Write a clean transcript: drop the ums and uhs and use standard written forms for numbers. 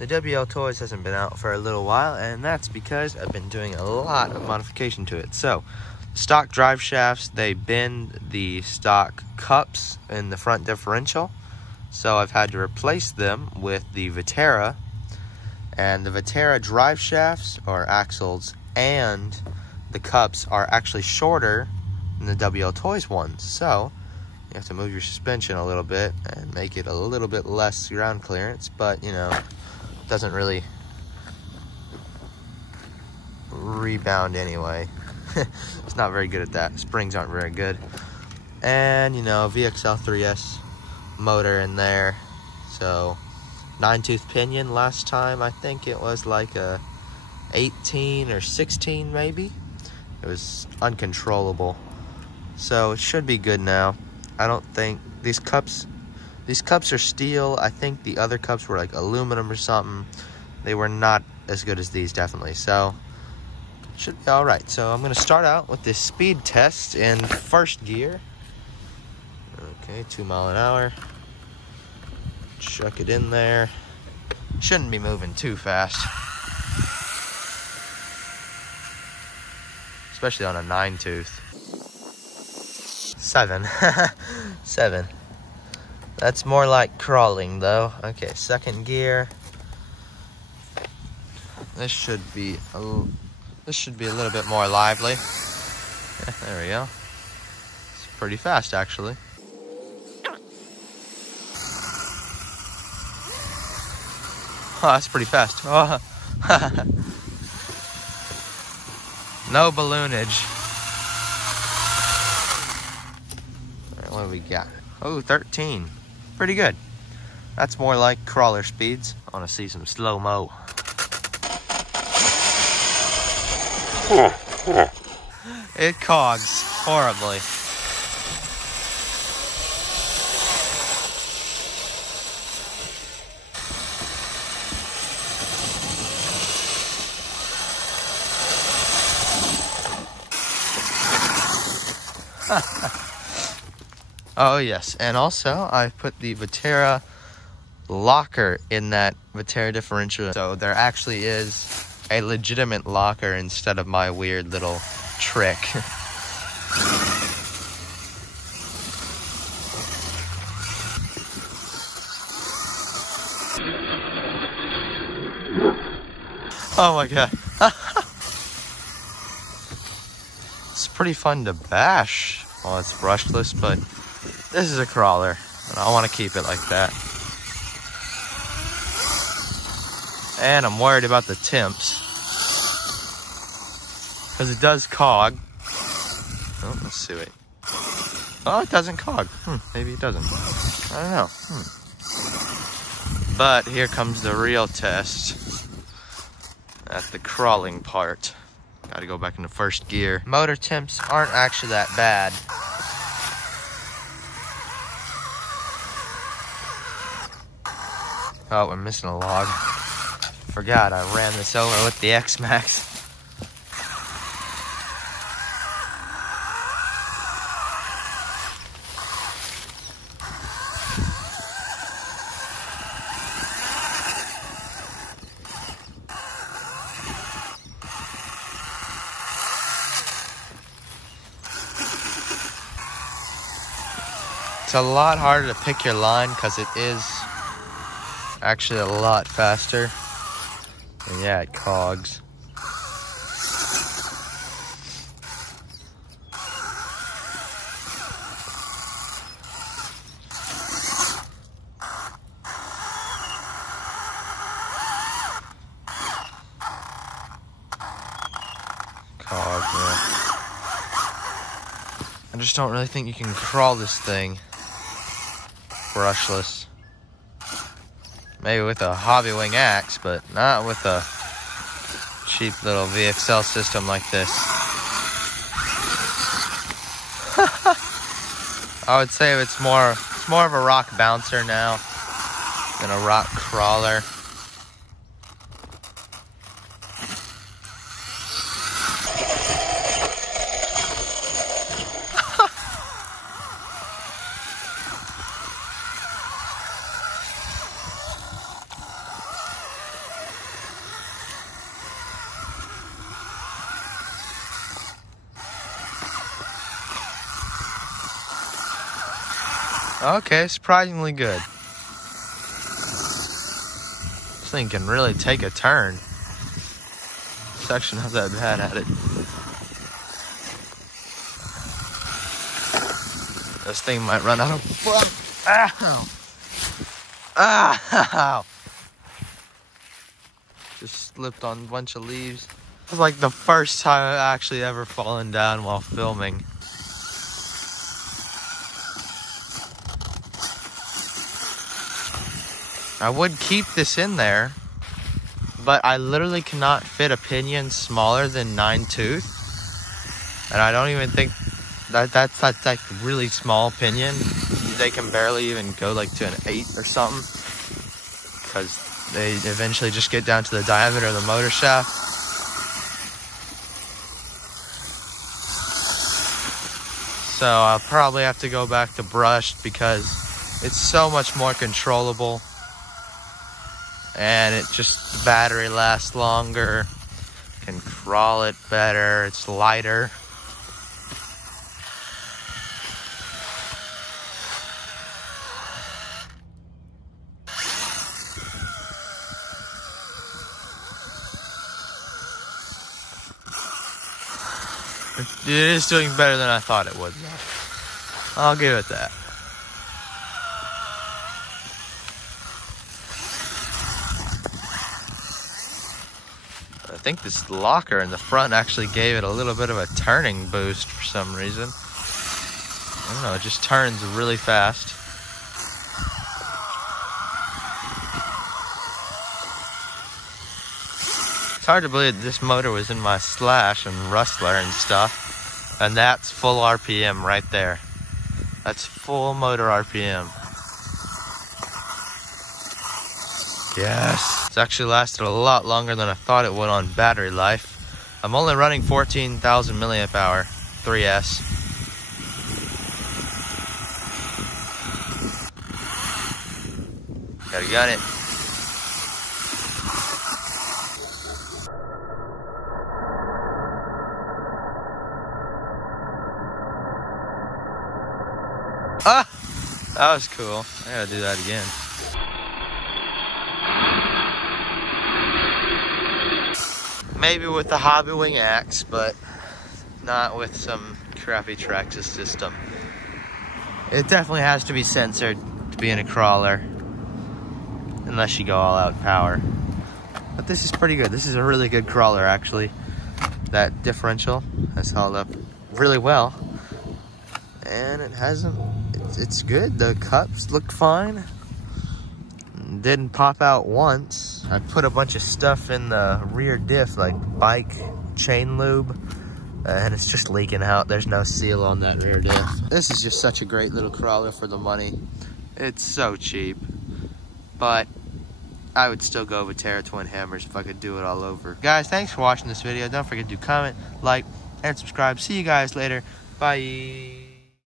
The Wltoys hasn't been out for a little while, and that's because I've been doing a lot of modification to it. So, stock drive shafts, they bend the stock cups in the front differential. So I've had to replace them with the Wltoys. And the Wltoys drive shafts, or axles, and the cups are actually shorter than the Wltoys ones. So you have to move your suspension a little bit and make it a little bit less ground clearance, but you know, doesn't really rebound anyway. It's not very good at that. Springs aren't very good. And you know, VXL 3S motor in there. So 9-tooth pinion last time. I think it was like a 18 or 16 maybe. It was uncontrollable. So it should be good now. I don't think these cups are steel. I think the other cups were like aluminum or something. They were not as good as these, definitely. So should be all right. So I'm gonna start out with this speed test in first gear. Okay, 2 miles an hour. Chuck it in there. Shouldn't be moving too fast, especially on a 9-tooth. 7. 7. That's more like crawling though. Okay, second gear. This should be a little bit more lively. Yeah, there we go. It's pretty fast actually. Oh, that's pretty fast. Oh. No balloonage. All right, what do we got? Oh, 13. Pretty good. That's more like crawler speeds. I want to see some slow-mo. It cogs horribly. Oh yes, and also I put the Wltoys locker in that Wltoys differential, so there actually is a legitimate locker instead of my weird little trick. Oh my god. It's pretty fun to bash while it's brushless, but this is a crawler, and I want to keep it like that. And I'm worried about the temps, because it does cog. Oh, let's see, wait. Oh, it doesn't cog. Maybe it doesn't. I don't know. But here comes the real test. At the crawling part. Gotta go back into first gear. Motor temps aren't actually that bad. Oh, we're missing a log. Forgot I ran this over with the X-Max. It's a lot harder to pick your line because it is actually a lot faster. And yeah, it cogs. Cog, yeah. I just don't really think you can crawl this thing brushless. Maybe with a hobby wing axe, but not with a cheap little VXL system like this. I would say it's more of a rock bouncer now than a rock crawler. Okay, surprisingly good. This thing can really take a turn. It's actually not that bad at it. This thing might run out of... Ow! Ow! Just slipped on a bunch of leaves. It was like the first time I've actually ever fallen down while filming. I would keep this in there, but I literally cannot fit a pinion smaller than 9 tooth. And I don't even think that's like a really small pinion. They can barely even go like to an 8 or something, because they eventually just get down to the diameter of the motor shaft. So I'll probably have to go back to brushed because it's so much more controllable. And the battery lasts longer, can crawl it better, it's lighter. It is doing better than I thought it would, though. I'll give it that. I think this locker in the front actually gave it a little bit of a turning boost for some reason. I don't know, it just turns really fast. It's hard to believe this motor was in my Slash and Rustler and stuff. And that's full RPM right there. That's full motor RPM. Yes. It's actually lasted a lot longer than I thought it would on battery life. I'm only running 14,000 milliamp hour 3S. Gotta gun it. Ah! That was cool. I gotta do that again. Maybe with the Hobby Wing axe, but not with some crappy Traxxas system. It definitely has to be censored to be in a crawler, unless you go all out power. But this is pretty good. This is a really good crawler, actually. That differential has held up really well. And it hasn't, it's good. The cups look fine. Didn't pop out once. I put a bunch of stuff in the rear diff, like bike chain lube, and it's just leaking out. There's no seal on that rear diff. This is just such a great little crawler for the money. It's so cheap, but I would still go with Terra Twin Hammers if I could do it all over. Guys, thanks for watching this video. Don't forget to comment, like, and subscribe. See you guys later. Bye.